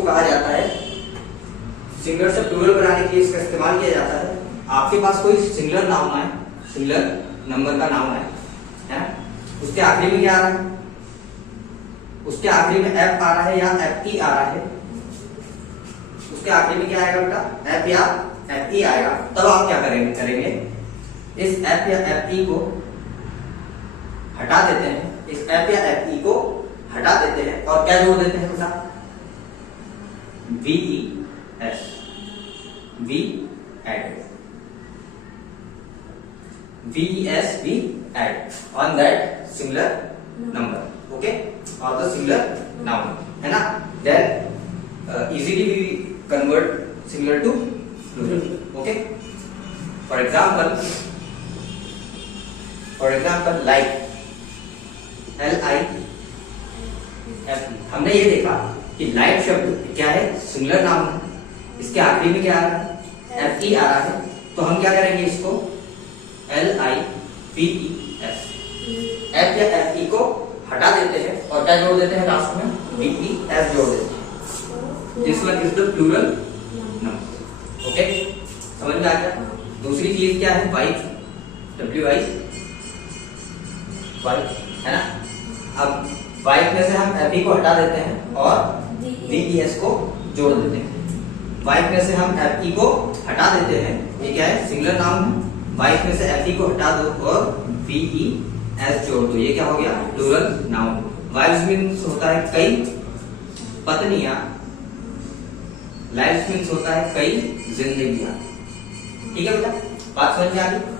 इसको कहा जाता है, सिंगुलर से प्लूरल बनाने के लिए इसका इस्तेमाल किया जाता है। आपके पास कोई सिंगुलर नाउन है, सिंगुलर नंबर का नाउन है ना, उसके आखिरी में क्या आ रहा है, उसके आखिरी में एफ आ रहा है या एफ ई आ रहा है, उसके आखिरी में क्या आएगा बेटा, एफ या एफ ई आएगा। तब आप क्या करेंगे इस एफ या एफ ई को हटा देते हैं, इस एफ या एफ ई को हटा देते हैं और क्या जोड़ देते हैं बेटा, V E S, we add, V E S, we add on that singular number, okay, और द सिंगुलर नाउन, है ना। Then easily we convert singular to plural, okay. For example like, LIFE, हमने ये देखा कि लाइक शब्द क्या है, सिंगुलर नाउन है, इसके आखिरी में क्या आ रहा है, FE आ रहा है, तो हम क्या करेंगे इसको LIVES, F या FE को हटा देते हैं और क्या जोड़ देते हैं लास्ट में, VES जोड़ देते हैं। This one is the plural number, okay, समझ में आ गया। दूसरी चीज क्या है, वाइफ, WI, वाइफ, है ना। अब वाइफ में से हम FE को हटा देते हैं और VES को जोड़ देते हैं। वाइफ में से हम FE को हटा देते हैं, ये क्या है, सिंगुलर नाउन है, वाइफ में से FE को हटा दो और VES जोड़ दो, ये क्या हो गया, प्लूरल नाउन। वाइफ्स मीन्स होता है कई पत्नियां, लाइफ्स मीन्स होता है कई जिंदगियां, ठीक है बेटा, बात समझ में आ गई।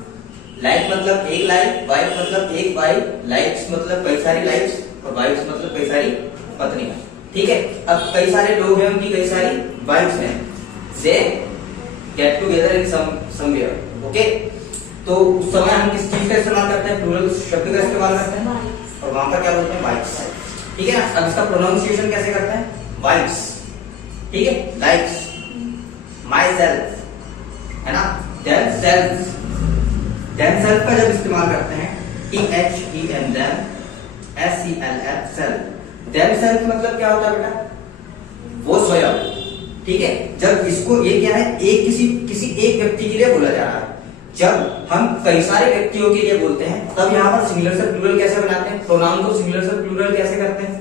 लाइफ मतलब एक लाइफ, वाइफ मतलब एक वाइफ, लाइफ्स मतलब कई सारी लाइफ्स और वाइफ्स मतलब कई सारी पत्नियां, ठीक है। अब कई सारे लोग हैं, उनकी कई सारी वाइफ्स हैं, they get together in somewhere, okay. तो उस समय हम किस चीज का इस्तेमाल करते हैं, प्लूरल शब्द का इस्तेमाल करते हैं और वहां पर क्या बोलते हैं, वाइफ्स, ठीक है ना। अब इसका प्रोनाउंसिएशन कैसे करते हैं, वाइफ्स, ठीक है, लाइक्स, माई सेल्फ, है ना, देम सेल्फ, देम सेल्फ का जब इस्तेमाल करते हैं THEM, them, SELF, self, them self मतलब क्या होता है बेटा, वो स्वयं, ठीक है। जब इसको, ये क्या है, एक किसी एक व्यक्ति के लिए बोला जा रहा है। जब हम कई सारे व्यक्तियों के लिए बोलते हैं तब यहाँ पर सिंगुलर से प्लूरल कैसे बनाते हैं, प्रोनाउन को सिंगुलर से प्लूरल कैसे करते हैं।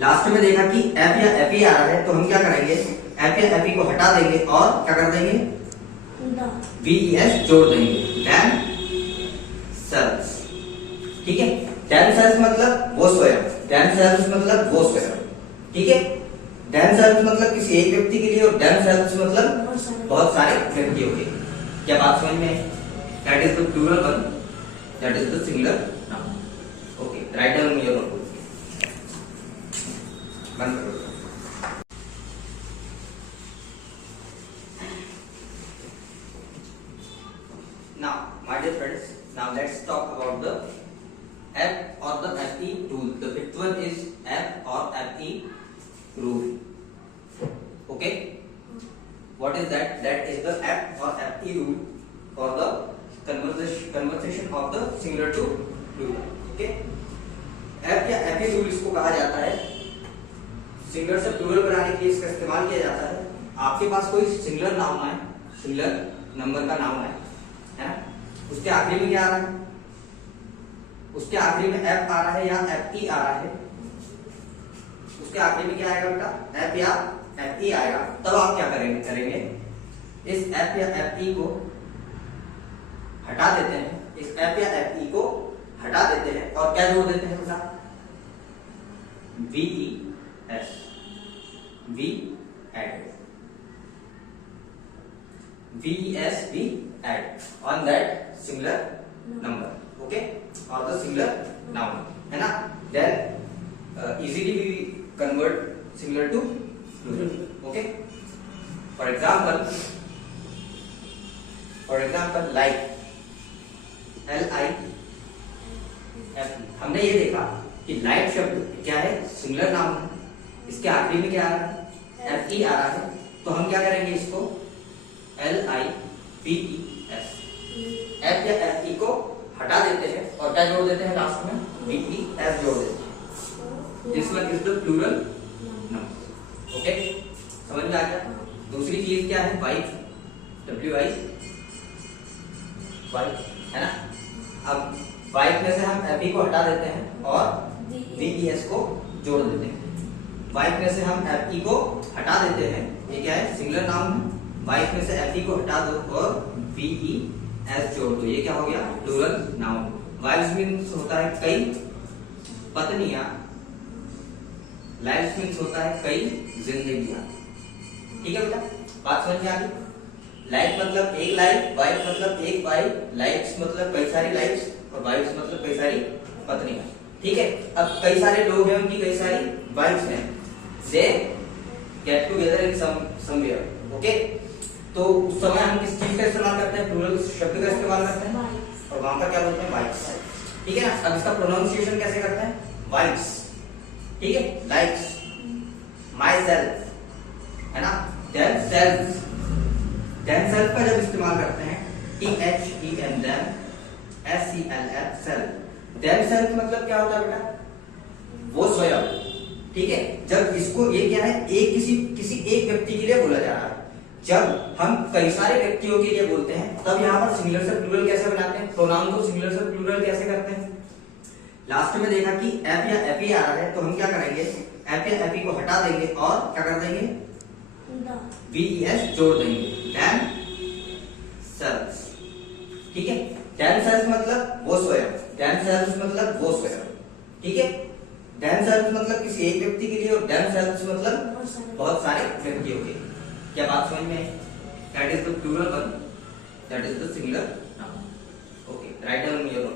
लास्ट में देखा कि एफ या एफ ई आ रहा है, तो हम क्या करेंगे, एफ या एफ ई को हटा देंगे और क्या कर देंगे, VES जोड़ देंगे, देम सेल्स, ठीक है। देम सेल्स मतलब वो स्वयं, देम सेल्स मतलब वो स्वयं, ठीक है। देम सेल्स मतलब किसी एक व्यक्ति के लिए और देम सेल्स मतलब बहुत सारे व्यक्तियों के लिए। क्या बात समझ में, that is the plural one, that is the singular noun, okay. Right down your notebook, बंद करो। Now, my dear friends, now let's talk about the F or the FE rule. The fifth one is F or FE rule. Okay? What is that? That is the F or FE rule for the conversation of the singular to plural. Okay? F या FE rule इसको कहा जाता है, singular से plural बनाने के लिए इसका इस्तेमाल किया जाता है। आपके पास कोई सिंगुलर नाउन है, सिंगुलर नंबर का नाउन है ना, उसके आखिरी में क्या आ रहा है, उसके आखिरी में F आ रहा है या FE आ रहा है, उसके आखिरी में क्या आएगा बेटा, F या FE आएगा। तब आप क्या करेंगे इस F या FE को हटा देते हैं, इस F या FE को हटा देते हैं और क्या जोड़ देते हैं बेटा, VES, V add, VES, V add on that singular number, okay, or the singular noun, है ना। Then easily we convert singular to plural, okay. For example like LIFE, हमने ये देखा कि लाइफ शब्द क्या है, सिंगुलर नाउन है, इसके आखिरी में क्या आ रहा है, FE आ रहा है, तो हम क्या करेंगे इसको LIVES, F या FE को हटा देते हैं और क्या जोड़ देते हैं लास्ट में, VES जोड़ देते हैं। This one is the plural number, okay. क्या है? वाइफ, WI वाइफ, है ना। अब वाइफ में से हम FE को हटा देते हैं और VES को जोड़ देते हैं। वाइफ में से हम FE को हटा देते हैं, ये क्या है? सिंगुलर नाउन है। वाइफ में से FE को हटा दो और VES जोड़ दो, ये क्या हो गया? Plural noun. वाइफ्स मीन्स होता है कई पत्नियां, लाइफ्स मीन्स होता है कई जिंदगियां। ठीक है बेटा, बात समझ में आ गई? लाइफ मतलब एक लाइफ, वाइफ मतलब एक वाइफ, लाइफ्स मतलब कई सारी लाइफ्स और वाइफ्स मतलब कई सारी पत्नियां। ठीक है, अब कई सारे लोग हैं, उनकी कई सारी वाइफ्स हैं, they get together in somewhere. Okay, तो उस समय हम किस चीज का इस्तेमाल करते हैं? प्लूरल शब्द का इस्तेमाल करते हैं और वहां पर क्या बोलते हैं? वाइफ्स। ठीक है ना। अब इसका प्रोनाउंसिएशन कैसे करते हैं? वाइफ्स। ठीक है, लाइफ्स, माई सेल्फ, है ना, themselves। themselves का जब इस्तेमाल करते हैं THEM them, SELF self. themselves मतलब क्या होता है बेटा? वो स्वयं। ठीक है, जब इसको ये क्या है? एक किसी एक व्यक्ति के लिए बोला जा रहा है। जब हम कई सारे व्यक्तियों के लिए बोलते हैं तब यहाँ पर सिंगुलर से प्लूरल कैसे बनाते हैं? प्रोनाउन को सिंगुलर से प्लूरल कैसे करते हैं? लास्ट में देखा कि F या FE आ रहा है तो हम क्या करेंगे? F या FE को हटा देंगे और क्या कर देंगे? VES जोड़ देंगे, themselves। ठीक है, themselves मतलब वो स्वयं, themselves मतलब वो स्वयं। ठीक है, themselves मतलब किसी एक व्यक्ति के लिए और themselves मतलब बहुत सारे व्यक्तियों के। क्या बात समझ में? That is the plural one, that is the singular noun. Okay, right down your